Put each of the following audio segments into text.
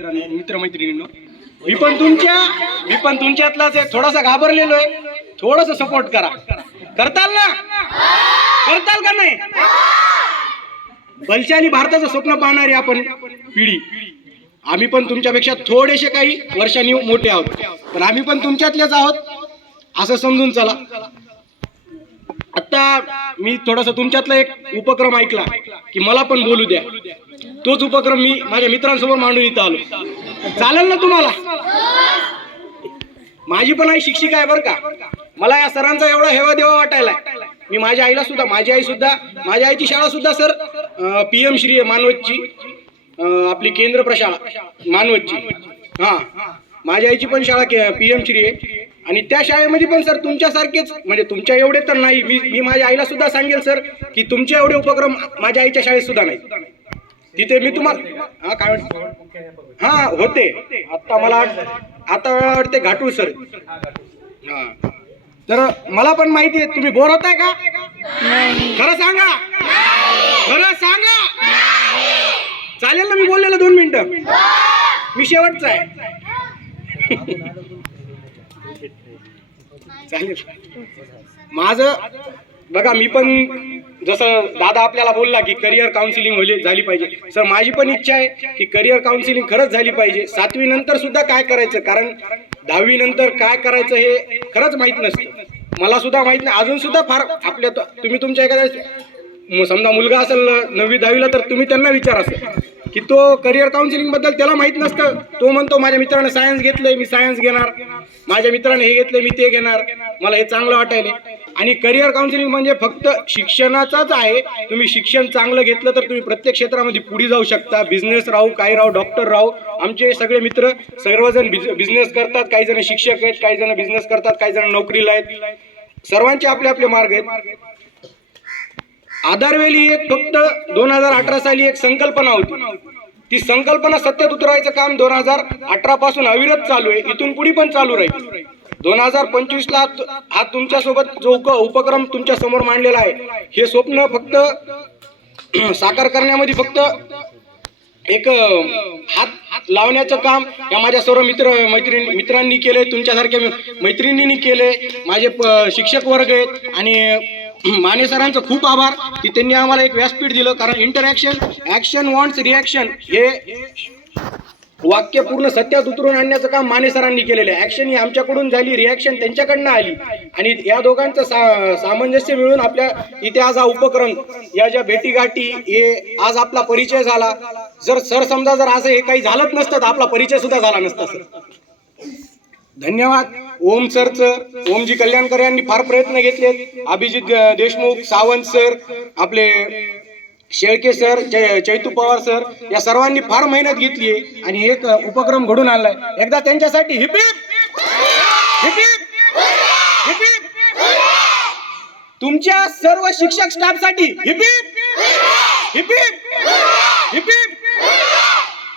मित्रांनो मित्रमैत्रिणींनो मी पण तुमच्या मी पण तुमच्यातलाच आहे. थोडासा घाबरलेलो आहे. थोडस सपोर्ट करा. करताल ना? करताल का नाही? बलशाली भारताचं स्वप्न पाहणारी आपण पिढी. आम्ही पण तुमच्यापेक्षा थोडेसे काही वर्षांनी मोठे आहोत. पण आम्ही पण तुमच्यातलेच आहोत. असं समजून चला. आता मी थोडासा तुमच्यातला एक उपक्रम ऐकला की मला पण बोलू द्या. तोच उपक्रम मी माझ्या मित्रांसमोर मांडून इथं आलो. चालेल ना तुम्हाला? माझी पण आई शिक्षिका आहे बरं का. मला या सरांचा एवढा हेवा देवा वाटायला मी माझ्या आईला सुद्धा माझी आई सुद्धा माझ्या आईची शाळा सुद्धा सर पी एम श्री आहे मानवतची आपली केंद्र प्रशाळा मानवतची. हा. माझ्या आईची पण शाळा पी एम श्री आहे आणि त्या शाळेमध्ये पण सर तुमच्यासारखेच म्हणजे तुमच्या एवढे तर नाही. मी मी माझ्या आईला सुद्धा सांगेल सर की तुमचे एवढे उपक्रम माझ्या आईच्या शाळेत सुद्धा नाही तिथे मी तुम्हाला हा काय म्हणतो? हा होते. आता मला वाट- आता वाटते घाटू सर. हा. तर मला पण माहिती आहे तुम्ही बोर होताय का? खरं सांगा. खरं सांगा. चालेल ना मी बोललेलं दोन मिनिटं. मी शेवटचा आहे. चालेल. माझं बघा मी पण जसं दादा आपल्याला बोलला की करिअर काउन्सिलिंग होईल झाली पाहिजे. सर माझी पण इच्छा आहे की करिअर काउन्सिलिंग खरंच झाली पाहिजे. सातवी नंतर सुद्धा काय करायचं? कारण दहावी नंतर काय करायचं हे खरंच माहीत नसतं. मला सुद्धा माहीत नाही. अजून सुद्धा फार आपल्या तुम्ही तुमच्या एखाद्या समजा मुलगा असेल नववी दहावीला तर तुम्ही त्यांना विचार असेल की तो करिअर काउन्सिलिंगबद्दल त्याला माहीत नसतं. तो म्हणतो माझ्या मित्रानं सायन्स घेतलंय मी सायन्स घेणार. माझ्या मित्राने हे घेतलंय मी ते घेणार. मला हे चांगलं वाटायले आणि करिअर काउन्सिलिंग म्हणजे फक्त शिक्षणाचाच आहे. तुम्ही शिक्षण चांगलं घेतलं तर तुम्ही प्रत्येक क्षेत्रामध्ये पुढे जाऊ शकता. बिझनेस राहू काही राहू डॉक्टर राहू. आमचे सगळे मित्र सर्वजण बिझनेस करतात. काही जण शिक्षक आहेत काही जण बिझनेस करतात काही जण नोकरीला आहेत. सर्वांचे आपले आपले मार्ग आहेत. आधारवेली एक फक्त दोन हजार अठरा साली एक संकल्पना होती. ती संकल्पना सत्यात उतरवायचं काम दोन हजार अठरा पासून अविरत चालू आहे. इथून पुढे पण चालू राहील. दोन हजार पंचवीस ला हा तुमच्यासोबत जो उपक्रम तुमच्यासमोर मांडलेला आहे हे स्वप्न फक्त साकार करण्यामध्ये फक्त एक हात हात लावण्याचं काम या माझ्या सर्व मित्र मैत्रिणी मित्रांनी केले तुमच्यासारख्या मैत्रिणींनी केले माझे प- शिक्षक वर्ग आहेत आणि माने सरांचं खूप आभार की त्यांनी आम्हाला एक व्यासपीठ दिलं कारण इंटरॅक्शन ऍक्शन वॉन्ट्स रिॲक्शन हे वाक्य पूर्ण सत्यात उतरून आणण्याचं काम माने सरांनी केलेलं आहे. ऍक्शन ही आमच्याकडून झाली रिॲक्शन त्यांच्याकडनं आली. आणि या दोघांचं सा सामंजस्य मिळून आपल्या इथे आज हा उपक्रम या ज्या भेटीगाठी हे आज आपला परिचय झाला. जर सर समजा जर असं हे काही झालंच नसतं तर आपला परिचय सुद्धा झाला नसता सर. धन्यवाद. ओम सरचं ओमजी कल्याणकर यांनी फार प्रयत्न घेतलेत. अभिजित देशमुख सावंत सर आपले शेळके सर चै- चैतू पवार सर या सर्वांनी फार मेहनत घेतली आहे. आणि एक उपक्रम घडून आणलाय. एकदा त्यांच्यासाठी हिप तुमच्या सर्व शिक्षक स्टाफसाठी hip hip hip hip! Hip hip.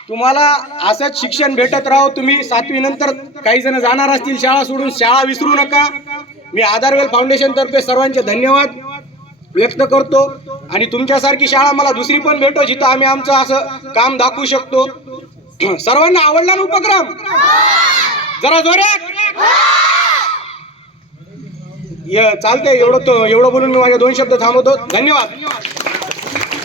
तुम्हाला असंच शिक्षण भेटत राहो. तुम्ही सातवी नंतर काही जण जाणार असतील शाळा सोडून शाळा विसरू नका. मी आधारवेल फाउंडेशनतर्फे सर्वांचे धन्यवाद व्यक्त करतो. आणि तुमच्यासारखी शाळा मला दुसरी पण भेटो जिथं आम्ही आमचं असं काम दाखवू शकतो. सर्वांना आवडला ना उपक्रम? जरा जोरात. य- चालतंय एवढं एवढं बोलून मी माझे दोन शब्द थांबवतो. धन्यवाद.